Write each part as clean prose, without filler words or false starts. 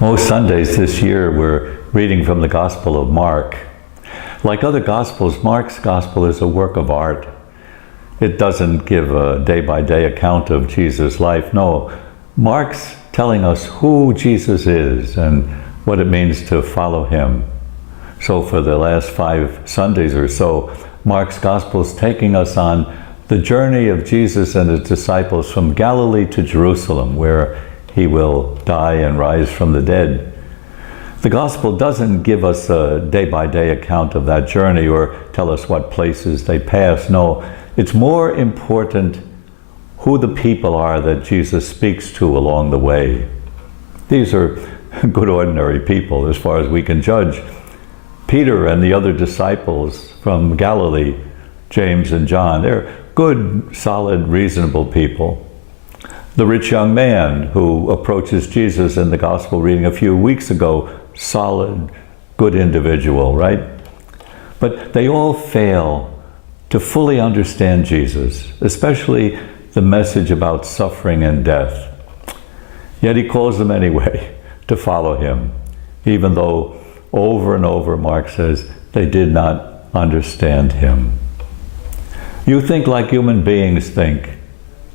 Most Sundays this year we're reading from the Gospel of Mark. Like other Gospels, Mark's Gospel is a work of art. It doesn't give a day-by-day account of Jesus' life. No, Mark's telling us who Jesus is and what it means to follow him. So for the last 5 Sundays or so, Mark's Gospel is taking us on the journey of Jesus and his disciples from Galilee to Jerusalem, where he will die and rise from the dead. The Gospel doesn't give us a day-by-day account of that journey or tell us what places they pass. No, it's more important who the people are that Jesus speaks to along the way. These are good ordinary people as far as we can judge. Peter and the other disciples from Galilee, James and John, they're good, solid, reasonable people. The rich young man who approaches Jesus in the Gospel reading a few weeks ago, solid, good individual, right? But they all fail to fully understand Jesus, especially the message about suffering and death. Yet he calls them anyway to follow him, even though over and over Mark says they did not understand him. You think like human beings think,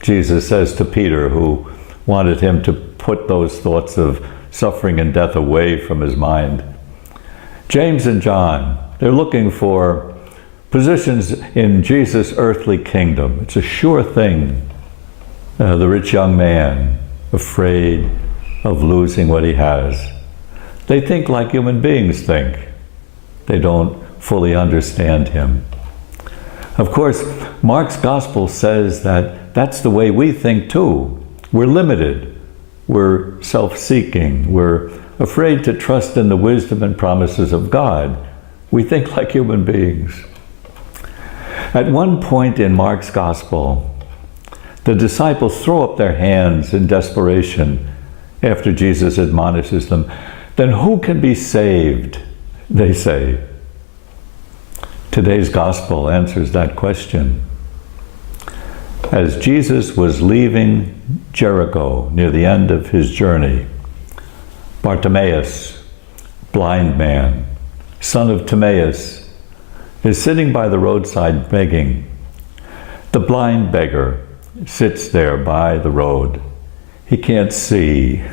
Jesus says to Peter, who wanted him to put those thoughts of suffering and death away from his mind. James and John, they're looking for positions in Jesus' earthly kingdom. It's a sure thing. The rich young man, afraid of losing what he has. They think like human beings think. They don't fully understand him. Of course, Mark's Gospel says that that's the way we think too. We're limited. We're self-seeking. We're afraid to trust in the wisdom and promises of God. We think like human beings. At one point in Mark's Gospel, the disciples throw up their hands in desperation after Jesus admonishes them. Then who can be saved? They say. Today's Gospel answers that question. As Jesus was leaving Jericho near the end of his journey, Bartimaeus, blind man, son of Timaeus, is sitting by the roadside begging. The blind beggar sits there by the road. He can't see,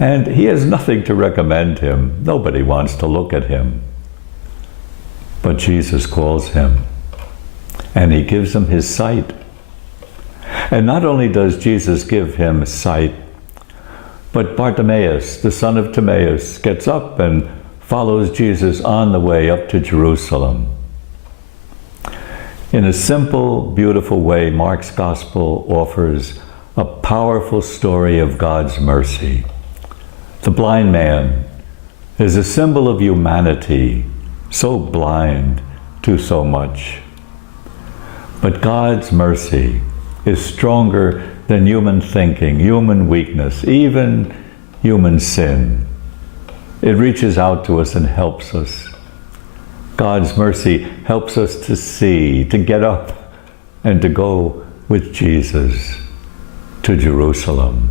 and he has nothing to recommend him. Nobody wants to look at him. But Jesus calls him, and he gives him his sight. And not only does Jesus give him sight, but Bartimaeus, the son of Timaeus, gets up and follows Jesus on the way up to Jerusalem. In a simple, beautiful way, Mark's Gospel offers a powerful story of God's mercy. The blind man is a symbol of humanity, so blind to so much. But God's mercy is stronger than human thinking, human weakness, even human sin. It reaches out to us and helps us. God's mercy helps us to see, to get up, and to go with Jesus to Jerusalem.